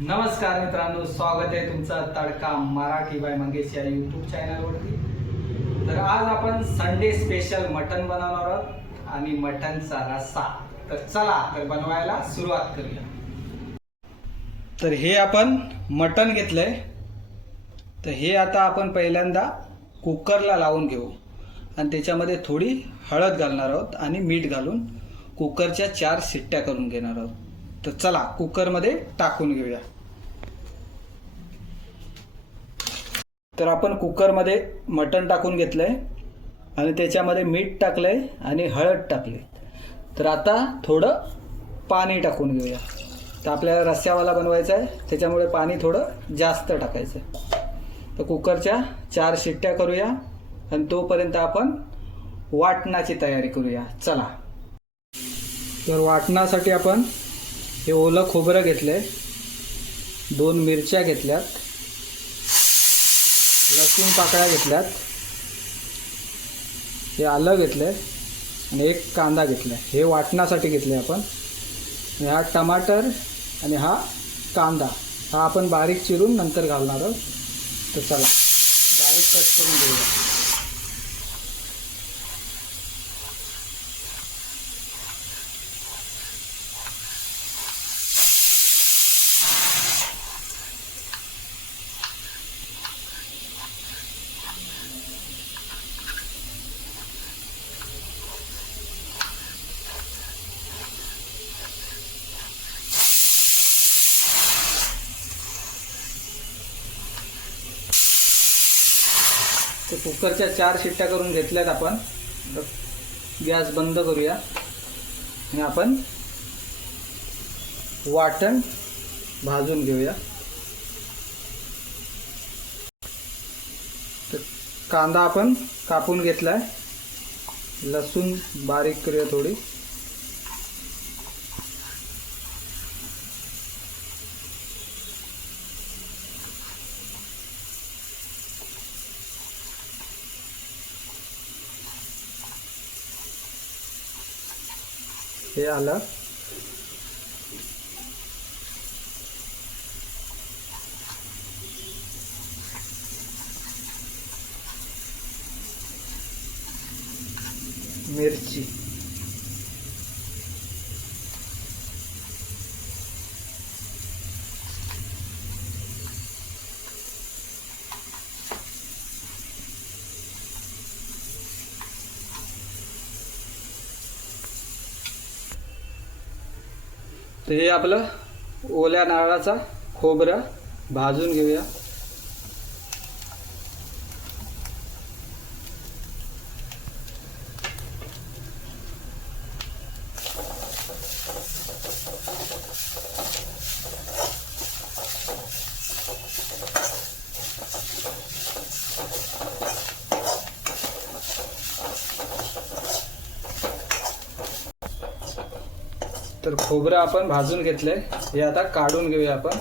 नमस्कार मित्रांनो, स्वागत आहे तुमचं तडका मराठी बाय मंगेश या यूट्यूब चॅनलवरती। तर आज आपण संडे स्पेशल मटन बनवणार आहोत आणि मटनचा रस्सा। तर चला तर बनवायला सुरुवात करूया। तर हे आपण मटन घेतलंय, तर हे आता आपण पहिल्यांदा कुकरला लावून घेऊ आणि त्याच्यामध्ये थोडी हळद घालणार आहोत आणि मीठ घालून कुकरच्या 4 शिट्ट्या करून घेणार आहोत। तर चला कुकरमध्ये टाकून घेऊया। तर आपण कुकरमध्ये मटण टाकून घेतलंय आणि त्याच्यामध्ये मीठ टाकलंय आणि हळद टाकली। तर आता थोडं पाणी टाकून घेऊया। तर आपल्याला रस्स्यावाला बनवायचा आहे, त्याच्यामुळे पाणी थोडं जास्त टाकायचं आहे। तर कुकरच्या 4 शिट्ट्या करूया आणि तोपर्यंत आपण वाटणाची तयारी करूया। चला। तर वाटणासाठी आपण हे ओलं खोबरं घेतलंय, 2 मिरच्या घेतल्यात, लसूण पाकळ्या घेतल्यात, हे आलं घेतलंय आणि 1 कांदा घेतलाय। हे वाटणासाठी घेतले आपण। आणि हा टमाटर आणि हा कांदा हा आपण बारीक चिरून नंतर घालणार आहोत। तर चला बारीक कट करून घेऊया। तर कुकरच्या 4 शिट्ट्या करून घेतल्यात आपण। गॅस बंद करूया आणि आपण वाटण भाजून घेऊया। तर कांदा आपण कापून घेतलाय, लसूण बारीक करूया थोडी, हे आलं, मिरची, तर हे आपलं ओल्या नारळाचा खोबरं भाजून घेऊया। तर खोबरं आपण भाजून घेतलंय, हे आता काढून घेऊया आपण।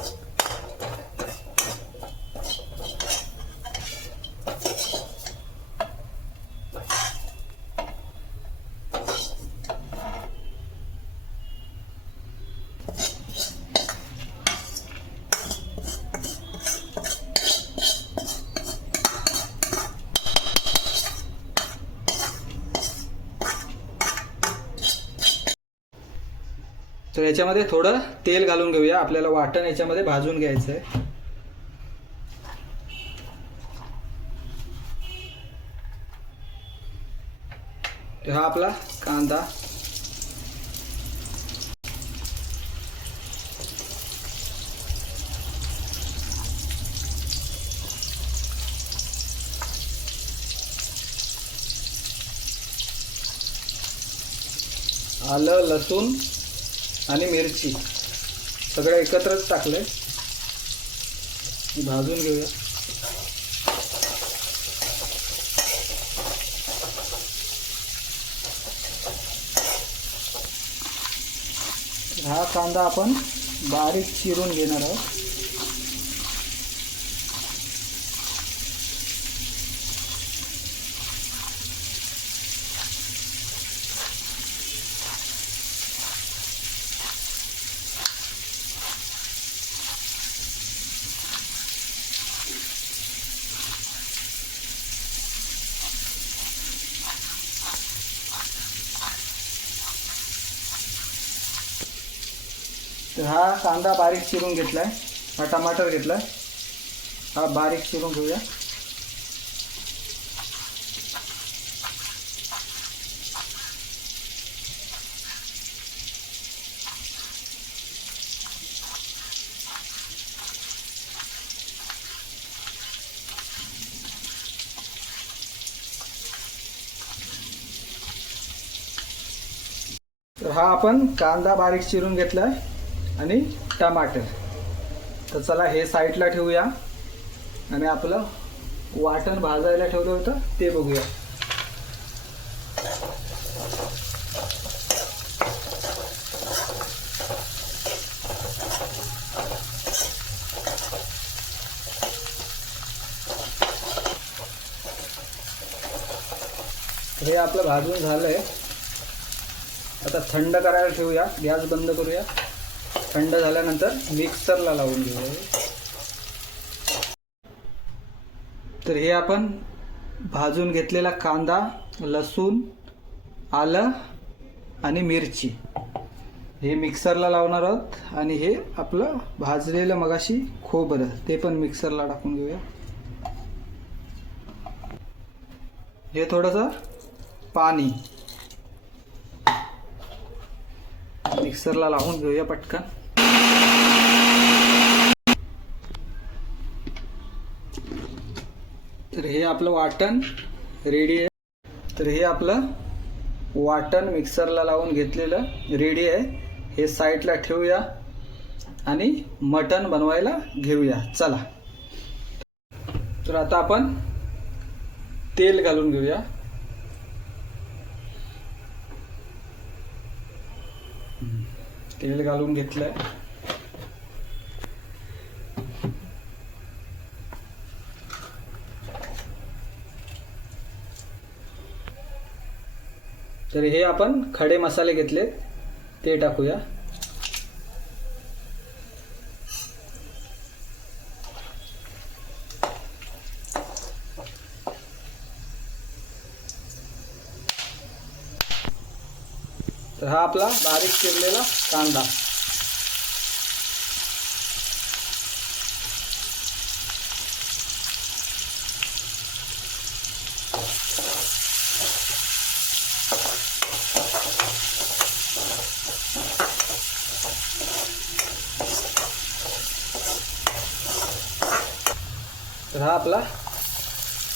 तर याच्यामध्ये थोडं तेल घालून घेऊया, आपल्याला वाटण याच्यामध्ये भाजून घ्यायचं आहे। तर हा आपला कांदा, आलं, लसूण आणि मिरची सगळं एकत्रच टाकलंय, भाजून घेऊया। हा कांदा आपण बारीक चिरून घेणार आहोत। तर हा कांदा बारीक चिरून घेतलाय, हा टमाटर घेतलाय, हा बारीक चिरून घेऊया. तर हा आपण कांदा बारीक चिरून घेतलाय आणि टमाटर. तर चला हे साईडला ठेवूया आणि आपलं वाटण भाजायला ठेवलं होतं ते बघूया. हे आपलं भाजून झालंय. आता थंड करायला ठेवूया, गॅस बंद करूया. थंड झाल्यानंतर मिक्सरला लावून घेऊया. तर हे आपण भाजून घेतलेला कांदा, लसूण, आलं आणि मिरची हे मिक्सरला लावणार आहोत आणि हे आपलं भाजलेलं मगाशी खोबरं ते पण मिक्सरला टाकून घेऊया. हे थोडंसं पाणी मिक्सरला लावून घेऊया पटकन. तर हे आपलं वाटण रेडी आहे. तर हे आपलं वाटण मिक्सरला लावून घेतलेलं रेडी आहे. हे साईडला ठेवूया आणि मटण बनवायला घेऊया. चला. तर आता आपण तेल घालून घेऊया. तेल घालून घेतलंय. तर हे आपण खडे मसाले घेतले ते टाकूया. तर हा आपला बारीक चिरलेला कांदा. तर हा आपला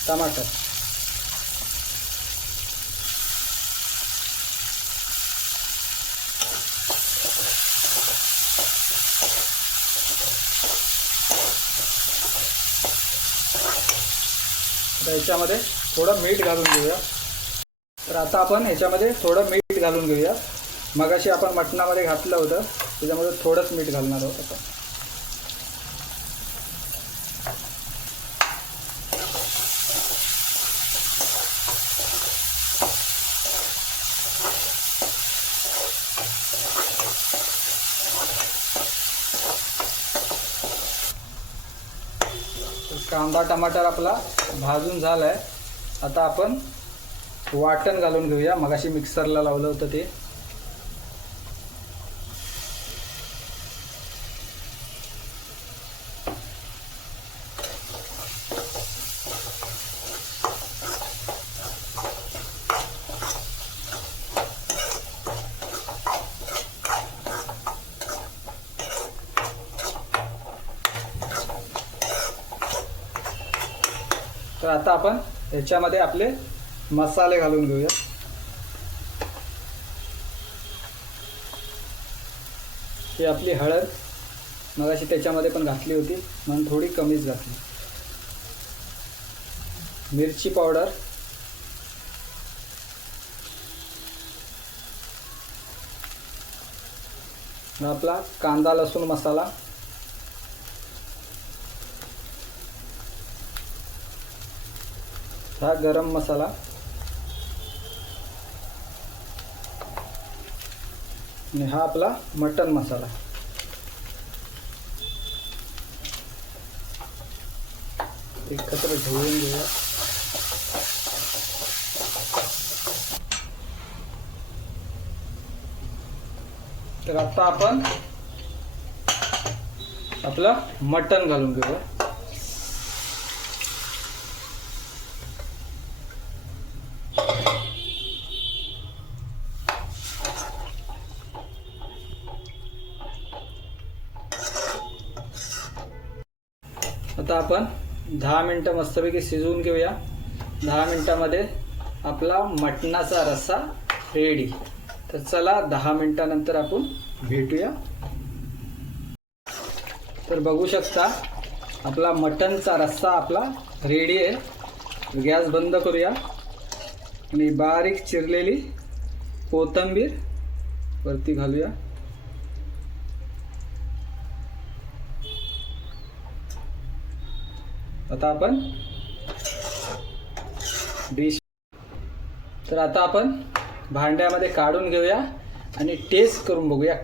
टमाटर. याच्यामध्ये थोडं मीठ घालून घेऊया. तर आता आपण याच्यामध्ये थोडं मीठ घालून घेऊया. मगाशी आपण मटणामध्ये घातलं होतं त्याच्यामध्ये थोडंच मीठ घालणार आहोत आता. कांदा टमाटर आपला भाजून झालाय. आता आपण वाटण घालून घेऊया. मगाशी मिक्सरला लावलं होतं ते. तर आता आपण याच्यामध्ये आपले मसाले घालून घेऊया. ही आपली हळद मगाशी त्याच्यामध्ये पण घातली होती म्हणून थोडी कमीच घातली. मिरची पावडर, आपला कांदा लसूण मसाला, हा गरम मसाला, आणि हा आपला मटन मसाला. एकत्र ढवळून घेऊया. तर आता आपण आपलं मटण घालून घेऊया. आता आपण 10 मिनिटं मस्तपैकी शिजवून घेऊया. 10 मिनिटामध्ये आपला मटणाचा रस्सा रेडी. तर चला 10 मिनिटानंतर आपण भेटूया. तर बघू शकता आपला मटणचा रस्सा आपला रेडी आहे. गॅस बंद करूया आणि बारीक चिरलेली कोथिंबीर वरती घालूया. आता आपण आता आपण भांड्यामध्ये काढून घेऊया आणि टेस्ट करून बघूया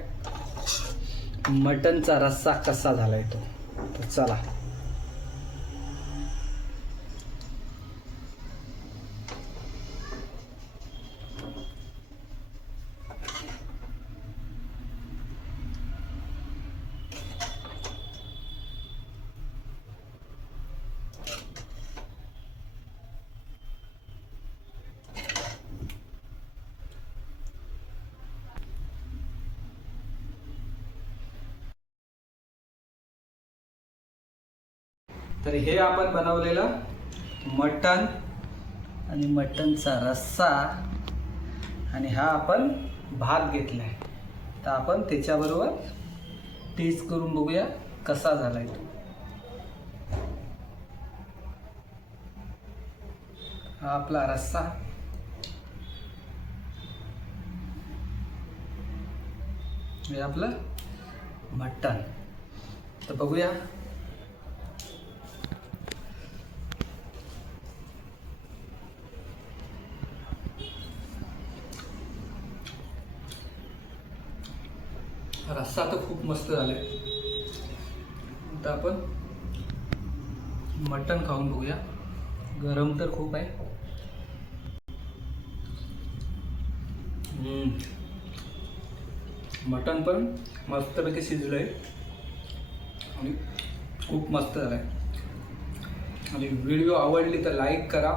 मटणचा रस्सा कसा झालाय तो. तर चला. तर हे आपण बनवलेलं मटण आणि मटणचा रस्सा आणि हा आपण भात घेतलाय. तर आपण त्याच्याबरोबर टेस्ट करून बघूया कसा झालाय तो. हा आपला रस्सा. हे आपलं मटण. तर बघूया. रस्सा तर खूप मस्त झालाय. आता आपण मटण खाऊन बघूया. गरम तर खूप आहे. मटण पण मस्तपैकी शिजलंय आणि खूप मस्त झालंय. आणि व्हिडिओ आवडली तर लाईक करा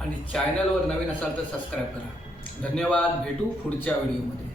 आणि चॅनलवर नवीन असाल तर सबस्क्राईब करा. धन्यवाद. भेटू पुढच्या व्हिडिओमध्ये.